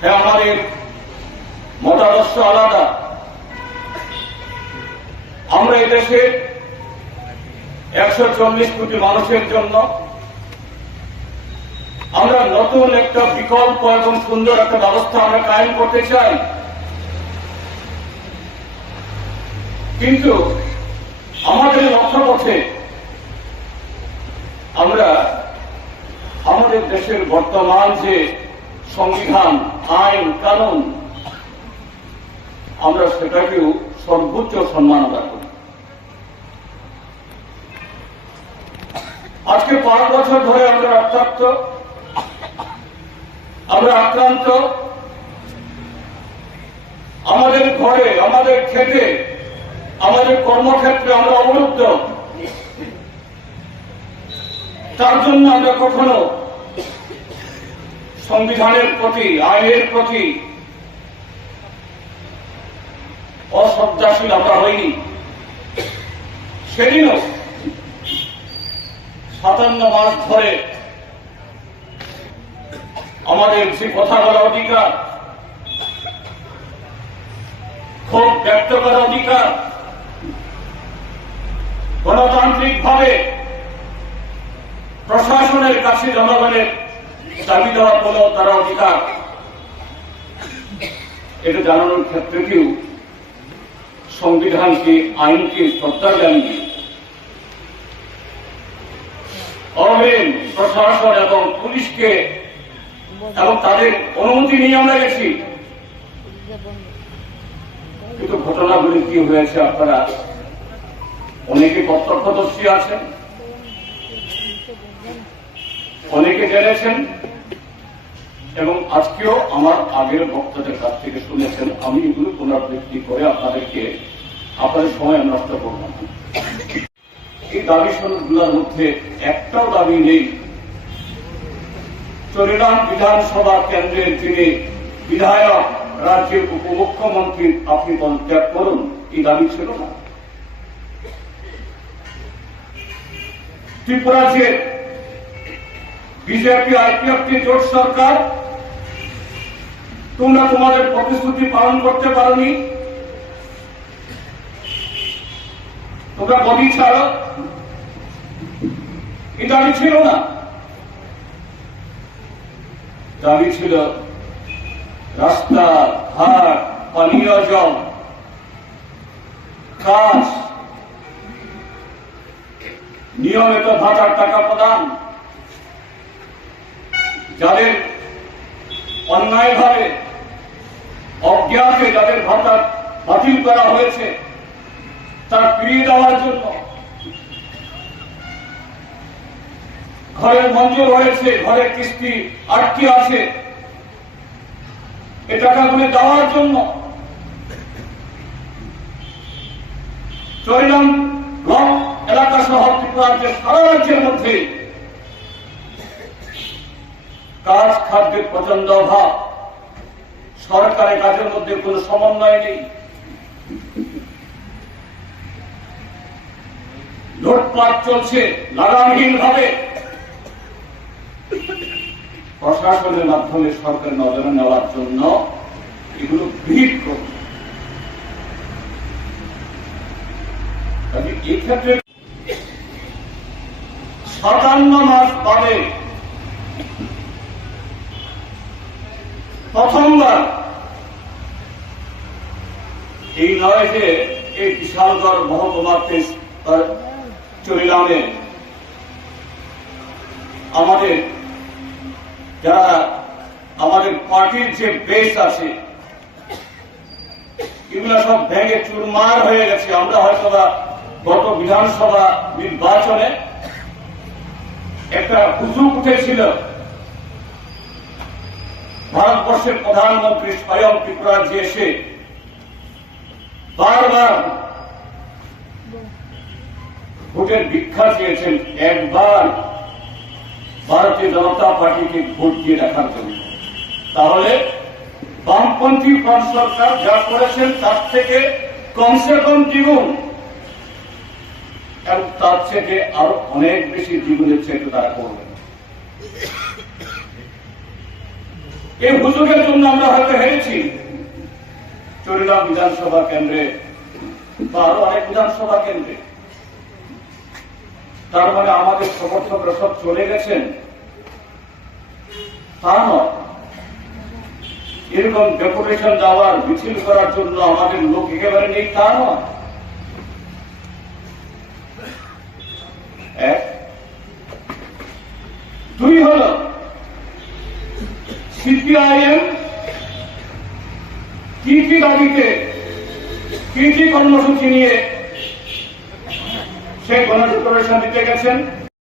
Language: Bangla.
হ্যাঁ, আমাদের মতাদর্শ আলাদা। আমরা এই দেশের 140 কোটি মানুষের জন্য আমরা নতুন একটা বিকল্প এবং সুন্দর একটা ব্যবস্থা আমরা কায়েম করতে চাই। কিন্তু আমাদের লক্ষ্যপথে আমরা আমাদের দেশের বর্তমান যে সংবিধান, আইন, কানুন, আমরা সেটাকেও সর্বোচ্চ সম্মান করি। আজকে 5 বছর ধরে আমরা রক্তাক্ত, আমরা আক্রান্ত, আমাদের ঘরে, আমাদের খেতে, আমাদের কর্মক্ষেত্রে আমরা অবরুদ্ধ। তার জন্য আমরা কখনো সংবিধানের প্রতি, আইনের প্রতি অশ্রদ্ধাশীল আমরা হইনি। সেদিনও 57 মাস ধরে আমাদের যে কথা বলার অধিকার, ক্ষোভ ব্যক্ত করার অধিকার, গণতান্ত্রিকভাবে প্রশাসনের কাছে জনগণের দাবি দেওয়া কোনো তারা অধিকার, এটা জানানোর ক্ষেত্রে কেউ সংবিধানকে, আইনকে শ্রদ্ধা জানিয়ে অবিলম্বে প্রশাসন এবং পুলিশকে এবং তাদের অনুমতি নিয়ে আমরা গেছি। কিন্তু ঘটনাগুলি কি হয়েছে আপনারা অনেকে প্রত্যক্ষদর্শী আছেন, অনেকে জেনেছেন এবং আজকেও আমার আগের বক্তাদের কাছ থেকে শুনেছেন। আমি এগুলো পুনরাবৃত্তি করে আপনাদের সময় নষ্ট করব না। এই দাবি সনদগুলোর মধ্যে একটাও দাবি নেই চরিলাম বিধানসভা কেন্দ্রের যিনি বিধায়ক, রাজ্যের উপমুখ্যমন্ত্রী, আপনি পদত্যাগ করুন, এই দাবি ছিল না। ত্রিপুরাজ্যের বিজেপি আইপিএফটি জোট সরকার, তোমরা তোমাদের প্রতিশ্রুতি পালন করতে পারোনি, তোমরা গদি ছাড়ো, এই দাবি ছিল না। দাবি ছিল রাস্তা ঘাট, পানীয় জল, কাজ, নিয়মিত ভাতার টাকা প্রদান, যাদের অন্যায়ভাবে অজ্ঞাতে যাদের ভাতা বাতিল করা হয়েছে তা ফিরিয়ে দেওয়ার জন্য, ঘরের মঞ্জুর হয়েছে, ঘরের কিস্তি আটকে আছে, এ টাকাগুলি দেওয়ার জন্য চরিলাম ব্লক এলাকা সহ ত্রিপুরাজ্যের সারা রাজ্যের মধ্যে কাজ, খাদ্যের প্রচন্ড অভাব, সরকারের কাজের মধ্যে কোনো সমন্বয় নেই, লুটপাট চলছে লাগামহীন ভাবে। প্রশাসনের মাধ্যমে সরকার নজরে নেওয়ার জন্য এগুলো ভিড় করছে। এই ক্ষেত্রে 57 মাস পরে প্রথমবার এই নয় যে এই বিশালগড় মহকুমাতে চরিলামে আমাদের যারা আমাদের পার্টির যে বেস আছে এগুলা সব ভেঙে চুরমার হয়ে গেছে। আমরা হয়তো গত বিধানসভা নির্বাচনে একটা হুজুগ উঠেছিল, ভারতবর্ষের প্রধানমন্ত্রী স্বয়ং ত্রিপুরাজ্যে এসে বারবার ভোটের ভিক্ষা চেয়েছেন, একবার ভারতীয় জনতা পার্টিকে ভোট দিয়ে দেখার জন্য। তাহলে বামপন্থী ফ্রন্ট সরকার যা করেছেন তার থেকে কমসে কম দ্বিগুণ এবং তার থেকে আরো অনেক বেশি দ্বিগুণের চেয়ে তারা করবেন। এই হুজুগের জন্য আমরা হয়তো হেরেছি চরিলাম বিধানসভা কেন্দ্রে বা আরো অনেক বিধানসভা কেন্দ্রে। তার মানে আমাদের সমর্থকরা সব চলে গেছেন তা নয়। এরকম ডেপুটেশন দেওয়ার মিছিল করার জন্য আমাদের লোক একেবারে নেই তা নয়। এক দুই হল সিপিআইএম কি কি দাবিতে কি কি কর্মসূচি নিয়ে সেই গণডেপুটেশন দিতে গেছেন